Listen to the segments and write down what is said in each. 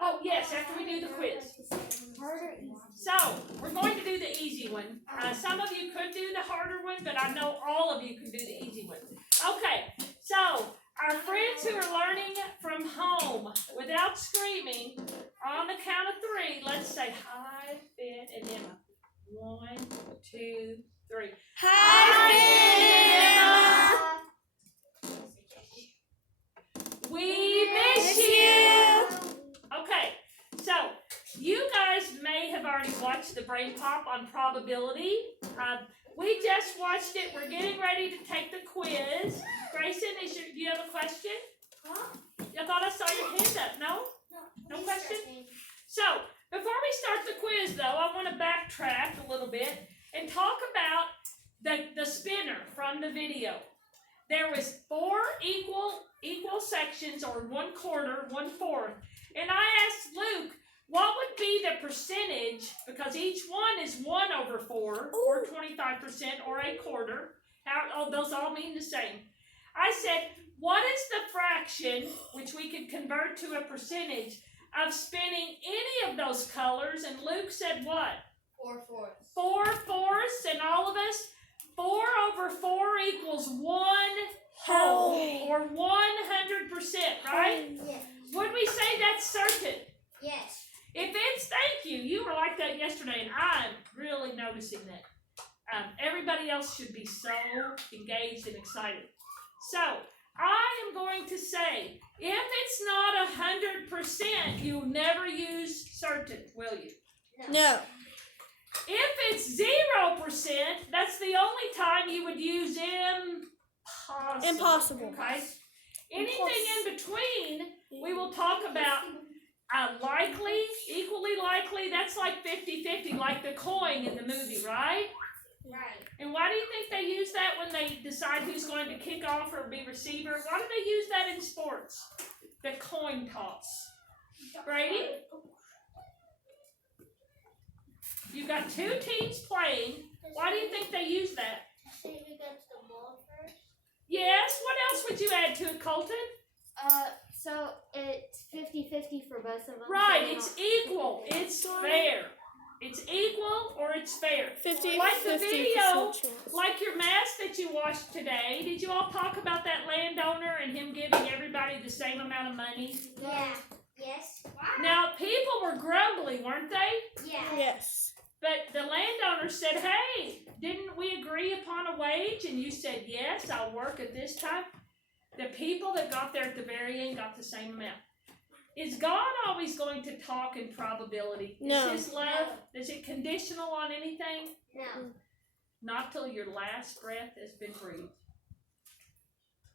Oh, yes, after we do the quiz. So, we're going to do the easy one. Some of you could do the harder one, but I know all of you can do the easy one. Okay, so our friends who are learning from home without screaming, on the count of 3, let's say hi, Ben, and Emma. 1, 2, 3. Hi, Ben. We miss you. Okay, so you guys may have already watched the Brain Pop on probability. We just watched it. We're getting ready to take the quiz. Grayson, do you have a question? Huh? I thought I saw your hand up. No? No question? So, before we start the quiz, though, I want to backtrack a little bit and talk about the spinner from the video. There was 4 equal sections, or 1/4, 1/4. And I asked Luke, what would be the percentage, because each one is 1/4, or 25%, or 1/4. Those all mean the same. I said, what is the fraction, which we could convert to a percentage, of spinning any of those colors? And Luke said what? 4/4. 4/4, and all of us, 4/4 equals 1 whole, or 100%, right? Yes. Would we say that's certain? Yes. If it's, thank you. You were like that yesterday, and I'm really noticing that. Everybody else should be so engaged and excited. So, I am going to say, if it's not 100%, you'll never use certain, will you? No. If it's 0%, that's the only time you would use impossible. Impossible. Okay? Anything in between, we will talk about likely, equally likely. That's like 50-50, like the coin in the movie, right? Right. And why do you think they use that when they decide who's going to kick off or be receiver? Why do they use that in sports? The coin toss. Brady? You've got 2 teams playing. Why do you think they use that? See who gets the ball first. Yes, what else would you add to it, Colton? So it's 50-50 for both of them. Right, it's equal. It's fair. It's equal or it's fair. 50, Like the 50% video, chance. like your math that you watched today, did you all talk about that landowner and him giving everybody the same amount of money? Yeah. Yes. Now, people were grumbly, weren't they? Yeah. Yes. But the landowner said, hey, didn't we agree upon a wage? And you said, yes, I'll work at this time. The people that got there at the very end got the same amount. Is God always going to talk in probability? No. Is His love, is it conditional on anything? No. Not till your last breath has been breathed.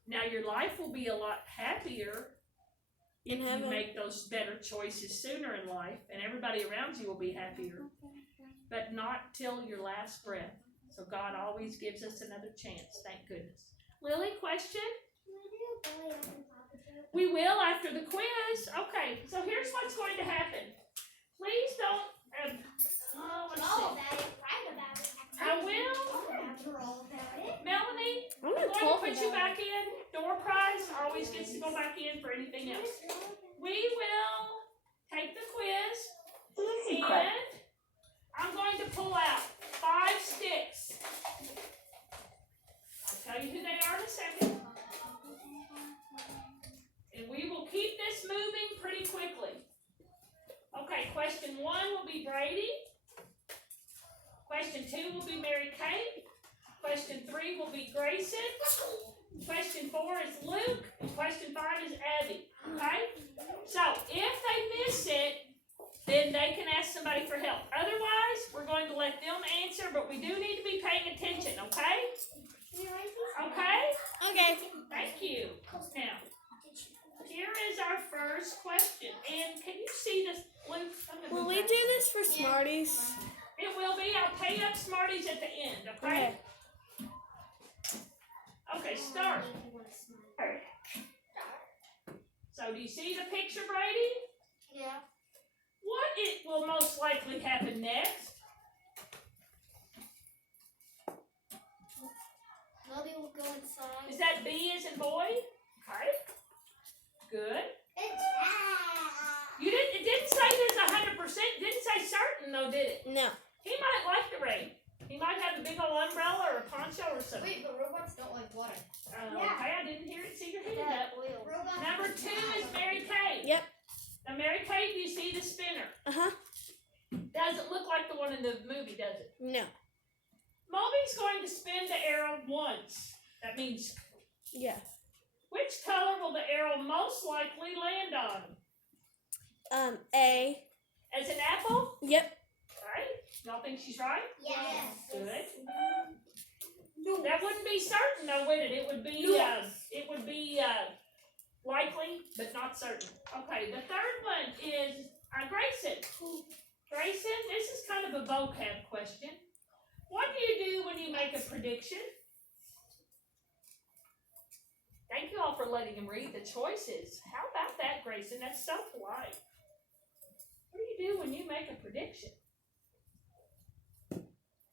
Now, your life will be a lot happier if In you heaven. make those better choices sooner in life, and everybody around you will be happier, but not till your last breath. So God always gives us another chance, thank goodness. Lily, question? We will after the quiz. Okay, so here's what's going to happen. Please don't, let's see. I will. Melanie, I'm I'm gonna going talk to put you about back in. Door prize always gets to go back in for anything else. We will take the quiz, and I'm going to pull out 5 sticks. I'll tell you who they are in a second. And we will keep this moving pretty quickly. Okay, question 1 will be Brady. Question 2 will be Mary Kate. Question 3 will be Grayson. Question 4 is Luke. And question 5 is Abby. Okay? So, if they miss it, then they can ask somebody for help. Otherwise, we're going to let them answer, but we do need to be paying attention, okay? Okay? Okay. Thank you. Now, here is our first question. And can you see this, Luke? Will we do this for Smarties? It will be. I'll pay up Smarties at the end, okay? Okay, start. So do you see the picture, Brady? Yeah. What it will most likely happen next? Nobody will go inside. Is that B as in boy? Okay. Good. It's say there's 100%. Didn't say certain though, did it? No. He might like the rain. He might have a big old umbrella or a poncho or something. Wait, but robots don't like water. Okay, I didn't hear it. See your hand That up. oil. Number 2 is Mary Kay. Yep. Now, Mary Kay, do you see the spinner? Uh-huh. Doesn't look like the one in the movie, does it? No. Moby's going to spin the arrow once. That means, Yeah. which color will the arrow most likely land on? A. As an apple? Yep. Right? Y'all think she's right? Yes. Good. That wouldn't be certain, though, would it? It would be, likely, but not certain. Okay, the third one is Grayson. Grayson, this is kind of a vocab question. What do you do when you make a prediction? Thank you all for letting him read the choices. How about that, Grayson? That's so polite. What do you do when you make a prediction?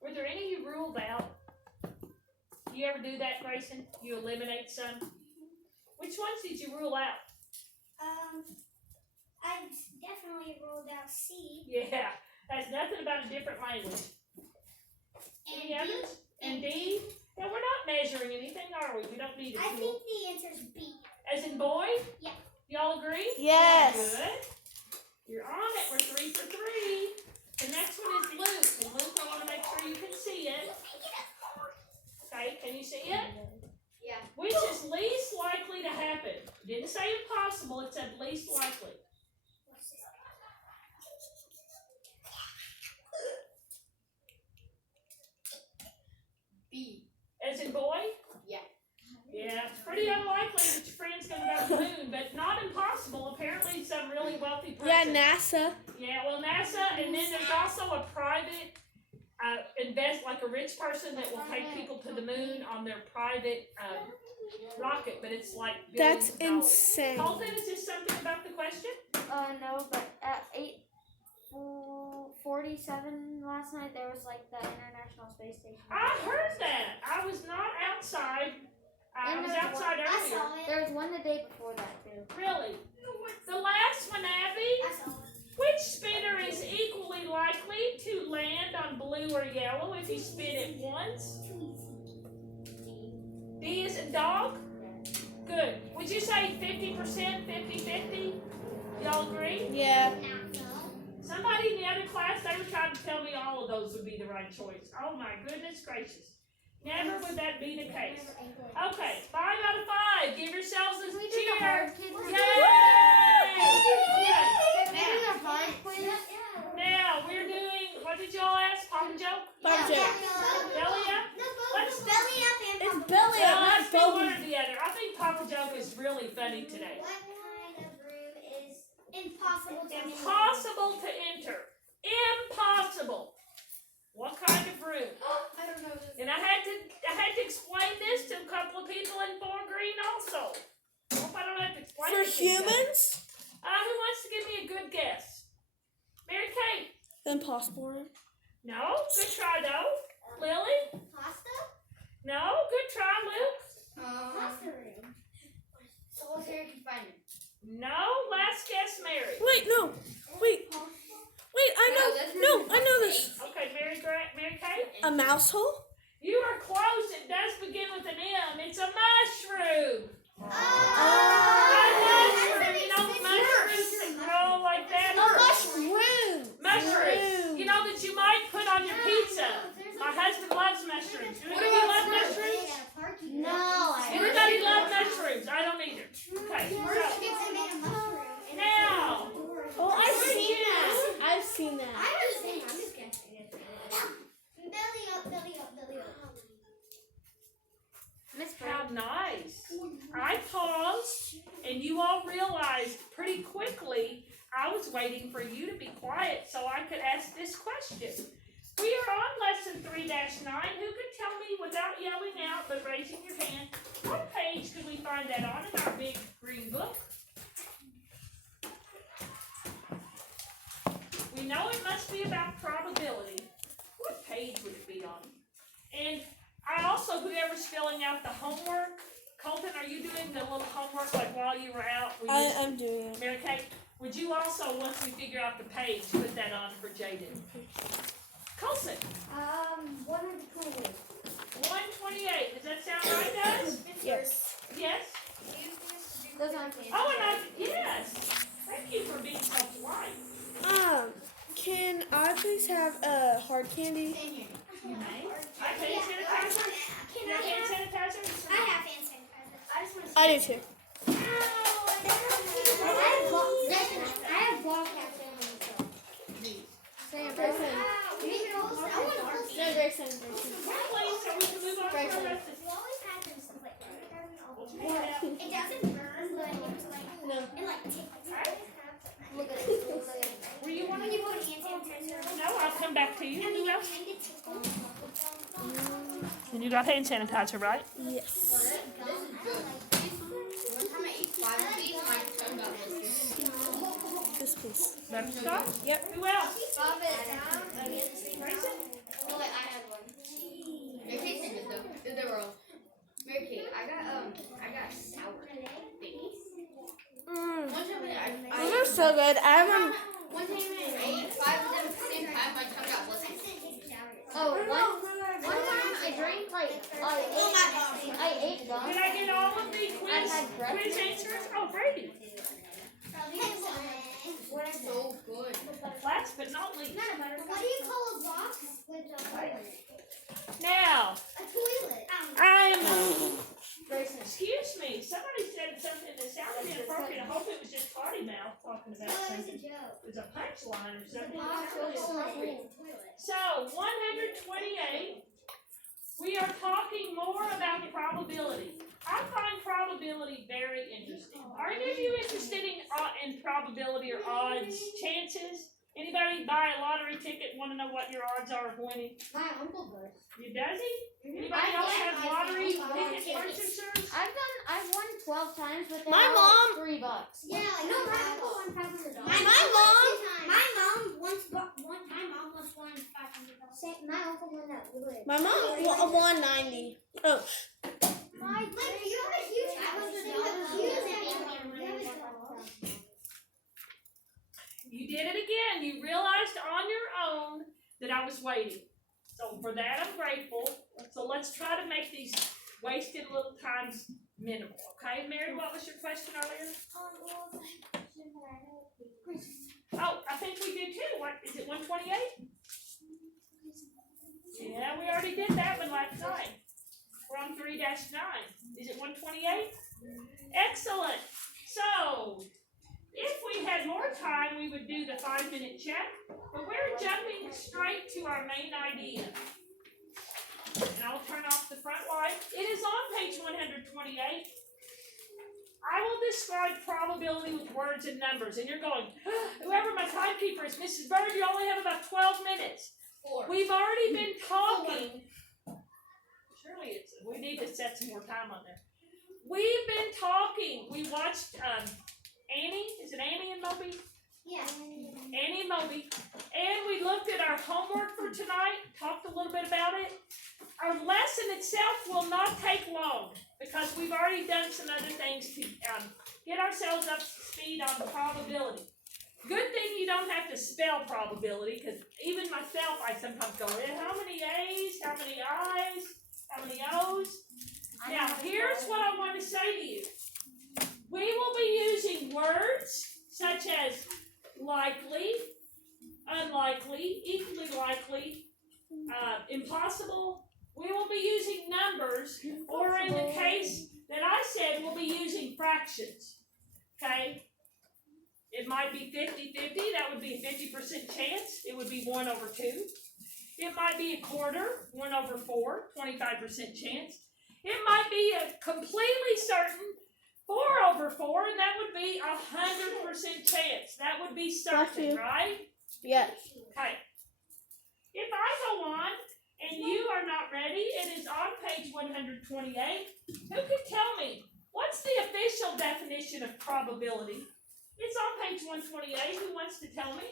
Were there any you ruled out? Do you ever do that, Grayson? You eliminate some? Which ones did you rule out? I definitely ruled out C. Yeah, that's nothing about a different language. And Any D. others? And D? Yeah, we're not measuring anything, are we? We don't need a I tool. think the answer is B. As in boy? Yeah. Y'all agree? Yes. Good. You're on it. We're 3 for 3. The next one is Luke. And Luke, I want to make sure you can see it. Okay, can you see it? Yeah. Which is least likely to happen? It didn't say impossible, it said least likely. B. As in boy? Yeah. Yeah, it's pretty unlikely that your friend's gonna go to the moon, but not impossible. Apparently some really wealthy person. Yeah, NASA. Yeah, well, NASA, and then there's also a private like a rich person that will take people to the moon on their private rocket, but it's like billions That's of dollars. insane. Colton, is this something about the question? No, but at 8:47 last night, there was like the International Space Station. I heard that. I was not outside. I And was there's outside I earlier. saw it. There was one the day before that too. Really? The last one, Abby. I saw it. Which spinner is equally likely to land on blue or yellow if you spin it once? D is in dog? Good. Would you say 50%, 50-50? Y'all agree? Yeah. Somebody in the other class, they were trying to tell me all of those would be the right choice. Oh my goodness gracious. Never would that be the case. Okay, 5 out of 5. Give yourselves a Can we do the cheer. hard kids? Yay! Maybe the hard quiz. Now, we're doing, what did y'all ask? Papa joke? Pop joke. Belly up? Let's- belly up and It's Papa belly Well, up, let's not do one Bogey. or the other. I think Papa joke is really funny today. What kind of room is impossible to Impossible to enter. Impossible. What kind of room? I don't know this. And I had to explain this to a couple of people in Fort Green also. I hope I don't have to explain For it to you guys. humans, Who wants to give me a good guess? Mary Kay? the impossible room. No? Good try though. Lily? Pasta? No? Good try, Luke. Pasta room. Solitary confinement. No? Last guess, Mary. Wait, no. Wait, I know. No, I know this. Okay, Mary Kay? A mouse hole? You are close. It does begin with an M. It's a mushroom. Oh! A mushroom. You know mushrooms that grow like that? Mushrooms. You know that you might put on your pizza. My husband loves mushrooms. Do any of you love mushrooms? No, Everybody loves mushrooms. I don't either. Okay. So, now. Oh, I've seen that. I've seen that. I'm just guessing. Belly up, belly up, belly up. Miss How Brown. nice. I paused and you all realized pretty quickly I was waiting for you to be quiet so I could ask this question. We are on lesson 3-9. Who could tell me without yelling out but raising your hand, what page could we find that on in our big green book? We know it must be about probability. What page would it be on? And I also, whoever's filling out the homework, Colton, are you doing the little homework like while you were out? I'm doing it. Mary Kay, would Would you also, once we figure out the page, put that on for Jaden? Colson, 128. 128. Does that sound right, guys? Yes. Yes? Those aren't fancy. Oh, and yes. Thank you for being so polite. Can I please have a hard candy? You may. I hand sanitizer. Can You have I hand have? sanitizer? I have hand sanitizer. I just want to. I do too. I have Bobcat family. Sam, Grayson. No, Grayson. Please, so we can move on to the rest of We always have them split. It doesn't burn, but it's like No. it like tickles. look at it. Were you When wanting you put hand sanitizer. No, I'll come back to you. And Who you else? kind of tickle. And you got hand sanitizer, right? Yes. One time I ate 5 of these, my tongue got blistered. This please. Let me stop. Yep. Who else? Stop it. Grayson? Well, like, I had one. Mary Kate said it though. They were all. Mary Kate, I got sour things. One time Those are so good. I have them. One time I ate 5 of them at the same time, my tongue got blistered. Oh, one time I drank like I ate gum. Did I get all of the I had breakfast. quiz answers? Oh, Brady. So good. Last but not least. What do you call a box with a toilet? Now, A toilet. excuse me, somebody said something that sounded inappropriate. I hope it was just party mouth talking about No, it was a something. joke. It was a punchline or A something. box that sounded with a inappropriate. toilet. So, 128, we are talking more about probability. I find probability very interesting. Are any of you interested in probability or odds, chances? Anybody buy a lottery ticket, want to know what your odds are of winning? My uncle does. You does he? Anybody else have lottery ticket purchasers? I've won 12 times, but they My were mom- like $3. Yeah, no, my uncle won $500. My mom once one time almost won $500. My uncle won that wood. My mom won 90. Oh, Like you have a huge house. You did it again. You realized on your own that I was waiting. So for that, I'm grateful. So let's try to make these wasted little times minimal. Okay, Mary, what was your question earlier? Oh, I think we did too. What is it? 128? Yeah, we already did that one last night. We're on 3-9. Is it 128? Excellent. So, if we had more time, we would do the 5-minute check, but we're jumping straight to our main idea. And I'll turn off the front light. It is on page 128. I will describe probability with words and numbers, and you're going, whoever my timekeeper is, Mrs. Bird, you only have about 12 minutes. 4. We've already been talking. Surely we need to set some more time on there. We've been talking. We watched Annie. Is it Annie and Moby? Yeah. Annie and Moby. And we looked at our homework for tonight, talked a little bit about it. Our lesson itself will not take long because we've already done some other things to get ourselves up to speed on probability. Good thing you don't have to spell probability, because even myself, I sometimes go, how many A's, how many I's, how many O's? Now, here's what I want to say to you. We will be using words such as likely, unlikely, equally likely, impossible. We will be using numbers, or in the case that I said, we'll be using fractions. Okay? It might be 50-50, that would be a 50% chance. It would be 1/2. It might be a quarter, 1/4, 25% chance. It might be a completely certain 4/4, and that would be 100% chance. That would be certain, right? yes. Okay. If I go on and you are not ready, it is on page 128. Who can tell me what's the official definition of probability? It's on page 128. Who wants to tell me?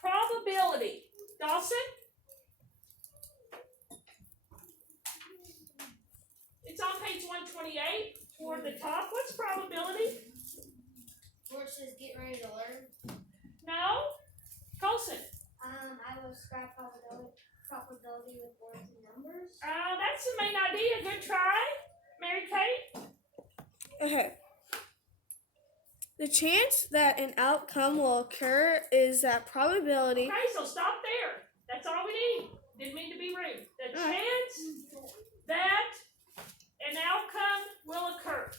Probability. Dawson? It's on page 128 toward the top. What's probability? Where it says get ready to learn. No? Colson? I will describe probability with words and numbers. That's the main idea. Good try. Mary Kate? Okay. The chance that an outcome will occur is that probability. Okay, so stop there. That's all we need. Didn't mean to be rude. The chance that an outcome will occur.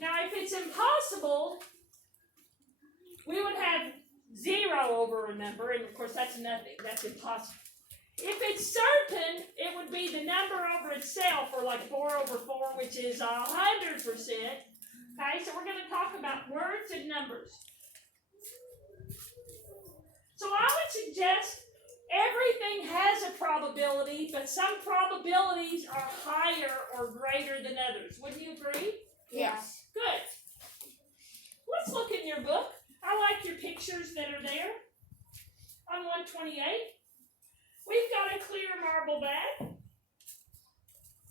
Now, if it's impossible, we would have 0 over a number, and of course that's nothing. That's impossible. If it's certain, it would be the number over itself, or like 4 over 4, which is 100%. Okay, so we're going to talk about words and numbers. So I would suggest everything has a probability, but some probabilities are higher or greater than others. Wouldn't you agree? Yes. Good. Let's look in your book. I like your pictures that are there. On 128, we've got a clear marble bag.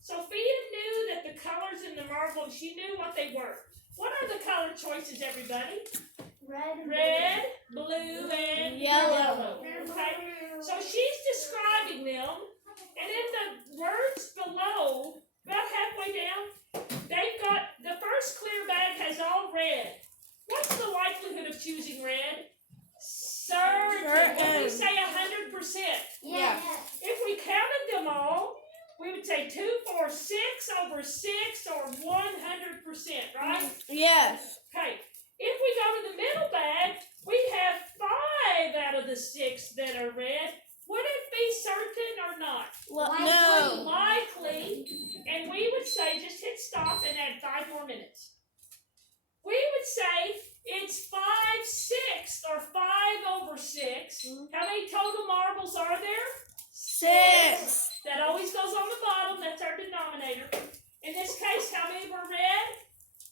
Sophia knew that the colors in the marble, she knew what they were. What are the color choices, everybody? Red, blue, and yellow. Okay? So she's describing them, and in the words below, about halfway down, they've got, the first clear bag has all red. What's the likelihood of choosing red? Certain. Would we say 100%? Yeah. If we counted them all, we would say 2, 4, 6 over 6 or 100%, right? Yes. Okay. If we go to the middle bag, we have 5 out of the 6 that are red. Would it be certain or not? No. Likely. And we would say, just hit stop and add 5 more minutes. We would say it's 5/6 or 5 over 6. How many total marbles are there? 6. That always goes on the bottom. That's our denominator. In this case, how many were red?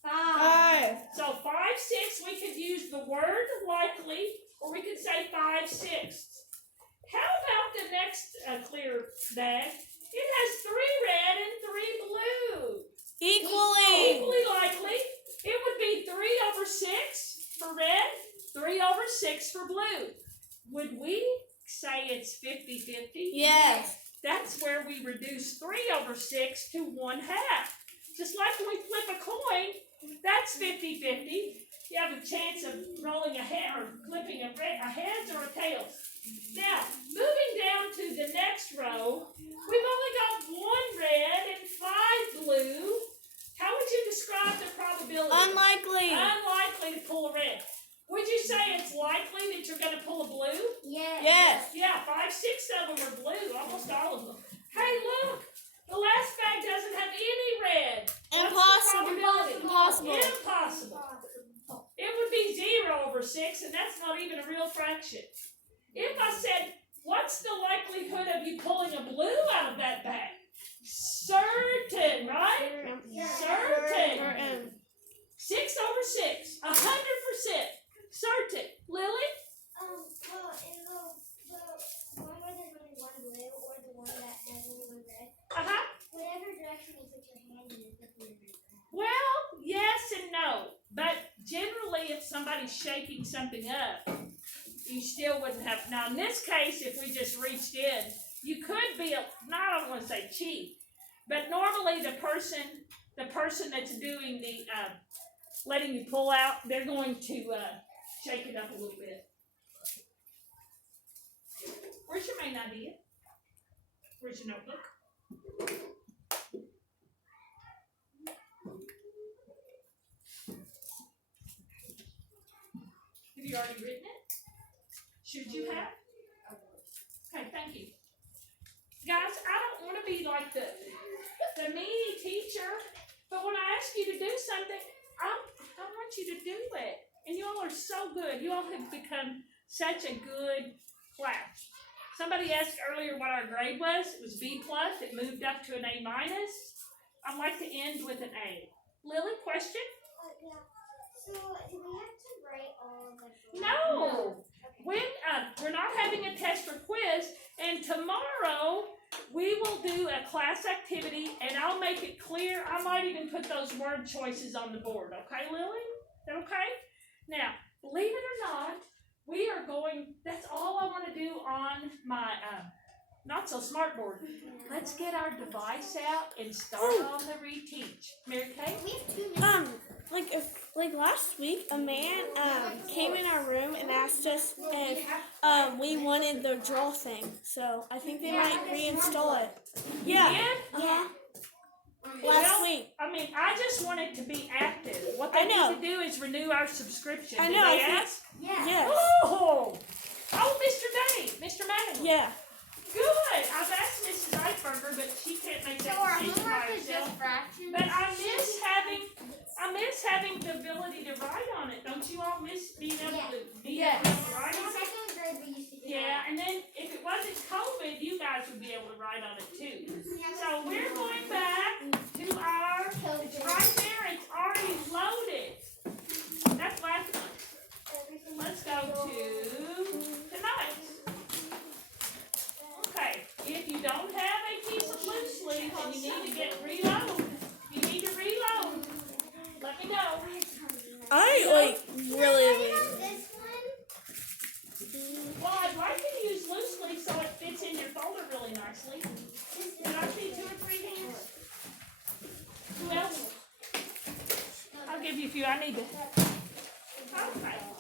5. So 5/6, we could use the word likely, or we could say 5/6. How about the next clear bag? It has 3 red and 3 blue. Equally. Likely. It would be 3 over 6 for red, 3 over 6 for blue. Would we say it's 50-50? Yes. That's where we reduce 3 over 6 to 1/2. Just like when we flip a coin, that's 50-50. You have a chance of rolling a head or flipping a heads or a tails. Now, moving down to the next row, we've only got 1 red and 5 blue. How would you describe the probability? Unlikely. Unlikely to pull a red. Would you say it's likely that you're going to pull a blue? Yes. Yeah, 5/6 of them are blue, almost all of them. Hey, look, the last bag doesn't have any red. Impossible. What's the probability? Impossible. Impossible. It would be 0 over 6, and that's not even a real fraction. If I said, what's the likelihood of you pulling a blue out of that bag? Certain, right? Certain. 6 over 6, 100%. Certain. Lily? Well, in the one where there's only 1 blue or the one that has only 1 red, Uh-huh. whatever direction you put your hand in is the blue red. Well, yes and no. But generally, if somebody's shaking something up, you still wouldn't have. Now, in this case, if we just reached in, you could be, I don't want to say cheat, but normally the person that's doing the letting you pull out, they're going to shake it up a little bit. Where's your main idea? Where's your notebook? Have you already written it? Should you have? Okay, thank you. Guys, I don't want to be like the meanie teacher, but when I ask you to do something, I want you to do it. And you all are so good. You all have become such a good class. Somebody asked earlier what our grade was. It was B+. It moved up to an A-. I'd like to end with an A. Lily, question? Yeah. So, do we have to write all of the No. When we're not having a test or quiz, and tomorrow we will do a a class activity, and I'll make it clear. I might even put those word choices on the board. Okay, Lily? Is that okay? Now, believe it or not, we are going, that's all I want to do on my not so smart board. Let's get our device out and start on the reteach. Mary Kay? Like last week, a man came in our room and asked us if we wanted the draw thing. So I think they might reinstall it. Yeah. Yeah? Last week. I mean, I just want it to be active. What they need to do is renew our subscription. I Did know, they I think- ask? Yes. Oh, Mr. Dave, Mr. Madden. Yeah. Good. I've asked Mrs. Eisberger, but she can't make So that our decision by homework is herself. just fractions. But I miss having the ability to write on it. Don't you all miss being able to Yes. write In on it? second grade, we used to do Yeah, and then if it wasn't COVID, you guys would be able to write on it too. So we're going back to our, it's right there, it's already loaded. That's last month. Let's go to tonight. Okay, if you don't have a piece of loose leaf and you need to get reload, let me know. I really. this one. Well, I'd like you to use loose leaf so it fits in your folder really nicely. Did I see 2 or 3 hands? Who else? I'll give you a few. I need to. Okay.